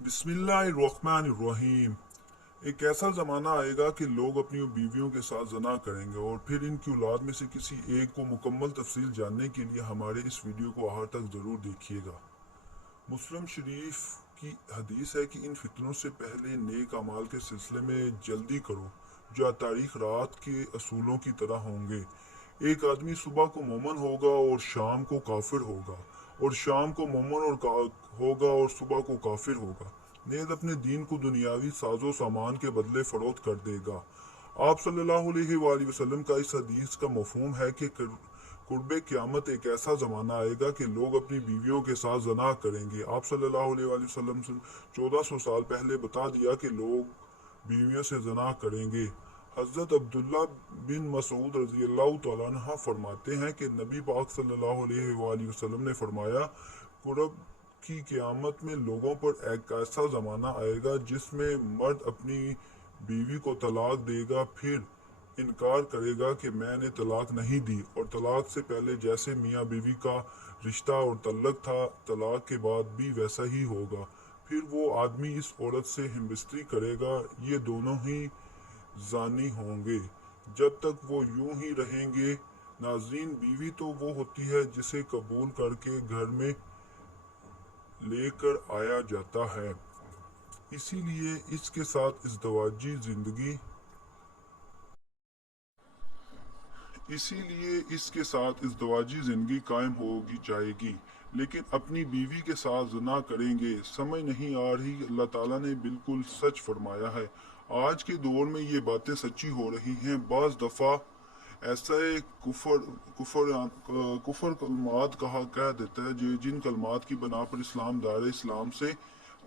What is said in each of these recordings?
बिस्मिल्लाहिर्रहमानिर्रहीम। एक ऐसा ज़माना आएगा कि लोग अपनी बीवियों के साथ जना करेंगे और फिर इनकी औलाद में से किसी एक को मुकम्मल तफसील जानने के लिए हमारे इस वीडियो को आखिर तक ज़रूर देखिएगा। मुस्लिम शरीफ की हदीस है कि इन फितनों से पहले नेक अमाल के सिलसिले में जल्दी करो जो तारीख रात के असूलों की तरह होंगे। एक आदमी सुबह को मोमन होगा और शाम को काफिर होगा, और शाम को मोमन होगा और सुबह को काफिर होगा। नेज अपने दीन को दुनियावी साजो सामान के बदले फरोख्त कर देगा। आप सल्लल्लाहु अलैहि वसल्लम का इस हदीस का मफहूम है कि कुर्बे क़यामत एक ऐसा ज़माना आएगा कि लोग अपनी बीवियों के साथ जना करेंगे। आप सल्लल्लाहु अलैहि वसल्लम से 1400 साल पहले बता दिया कि लोग बीवियों से जना करेंगे। हज़रत अब्दुल्ला बिन मसूद रज़ी अल्लाह तआला अन्हु फरमाते हैं कि नबी पाक सल्लल्लाहु अलैहि वसल्लम ने फरमाया, कुर्ब की क़यामत में लोगों पर एक ऐसा ज़माना आएगा जिसमें मर्द अपनी बीवी को तलाक देगा, फिर इनकार करेगा कि मैंने तलाक नहीं दी, और तलाक से पहले जैसे मियाँ बीवी का रिश्ता और तल्लक था, तलाक के बाद भी वैसा ही होगा। फिर वो आदमी इस औरत से हिमबिस्तरी करेगा, ये दोनों ही जानी होंगे जब तक वो यूं ही रहेंगे। नाज़रीन, बीवी तो वो होती है जिसे कबूल करके घर में लेकर आया जाता है, इसीलिए इसके साथ इज़दवाजी जिंदगी कायम होगी जाएगी। लेकिन अपनी बीवी के साथ जना करेंगे, समझ नहीं आ रही। अल्लाह ताला ने बिल्कुल सच फरमाया है। आज के दौर में ये बातें सच्ची हो रही हैं। बाज दफ़ा ऐसे कुफर कलमात कह देता है जिन कलमात की बना पर इस्लाम दायरे इस्लाम से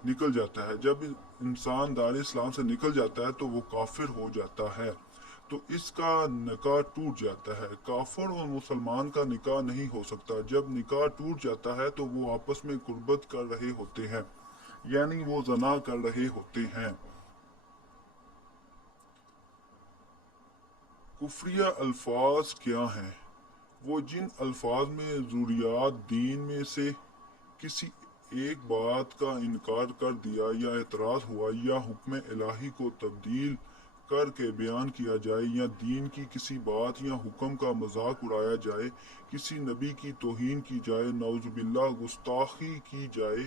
निकल जाता है। जब इंसान दायरे इस्लाम से निकल जाता है तो वो काफिर हो जाता है, तो इसका निकाह टूट जाता है। काफिर और मुसलमान का निकाह नहीं हो सकता। जब निकाह टूट जाता है तो वो आपस में कुर्बत कर रहे होते हैं, यानी वो जना कर रहे होते हैं। कुफरिया अल्फाज क्या हैं? वो जिन अल्फाज में ज़रूरियात दीन में से किसी एक बात का इनकार कर दिया या एतराज़ हुआ, या हुक्म इलाही को तब्दील करके बयान किया जाए, या दीन की किसी बात या हुक्म का मजाक उड़ाया जाए, किसी नबी की तौहीन की जाए, नौजुबिल्लाह गुस्ताखी की जाए,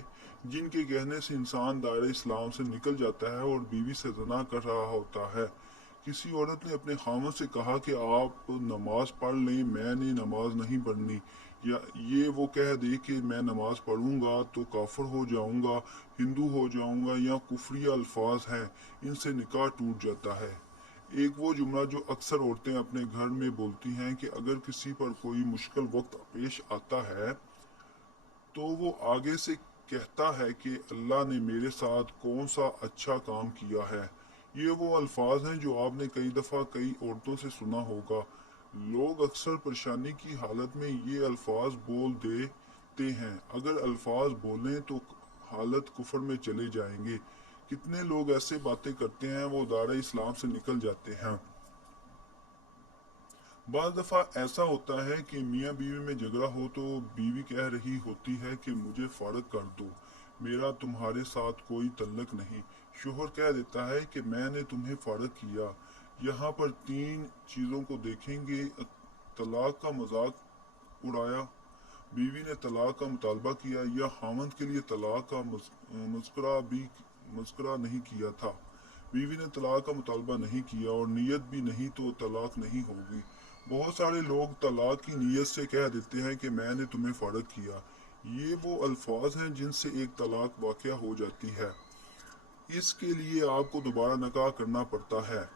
जिनके कहने से इंसान दायरे इस्लाम से निकल जाता है और बीवी से जना कर रहा होता है। किसी औरत ने अपने खामद से कहा कि आप नमाज पढ़ लें, मैंने नमाज नहीं पढ़नी, या ये वो कह दे कि मैं नमाज पढ़ूंगा तो काफिर हो जाऊंगा, हिंदू हो जाऊंगा, या कुफरिया अल्फाज हैं, इनसे निकाह टूट जाता है। एक वो जुमला जो अक्सर औरतें अपने घर में बोलती हैं कि अगर किसी पर कोई मुश्किल वक्त पेश आता है तो वो आगे से कहता है कि अल्लाह ने मेरे साथ कौन सा अच्छा काम किया है। ये वो अल्फाज हैं जो आपने कई दफ़ा कई औरतों से सुना होगा। लोग अक्सर परेशानी की हालत में ये अल्फाज बोल देते हैं। अगर अल्फाज बोलें तो हालत कुफर में चले जाएंगे। कितने लोग ऐसे बातें करते हैं वो दायरे इस्लाम से निकल जाते हैं। बाज़ दफ़ा ऐसा होता है कि मियाँ बीवी में झगड़ा हो तो बीवी कह रही होती है कि मुझे फारग कर दो, मेरा तुम्हारे साथ कोई तल्लक नहीं। शोहर कह देता है कि मैंने तुम्हें फारग किया। यहाँ पर तीन चीज़ों को देखेंगे। तलाक का मजाक उड़ाया, बीवी ने तलाक का मुतालबा किया, या खामद के लिए तलाक का मुस्करा नहीं किया था। बीवी ने तलाक का मुतालबा नहीं किया और नीयत भी नहीं तो तलाक नहीं होगी। बहुत सारे लोग तलाक की नीयत से कह देते हैं कि मैंने तुम्हें फारग किया। ये वो अल्फाज हैं जिनसे एक तलाक वाक़या हो जाती है। इसके लिए आपको दोबारा निकाह करना पड़ता है।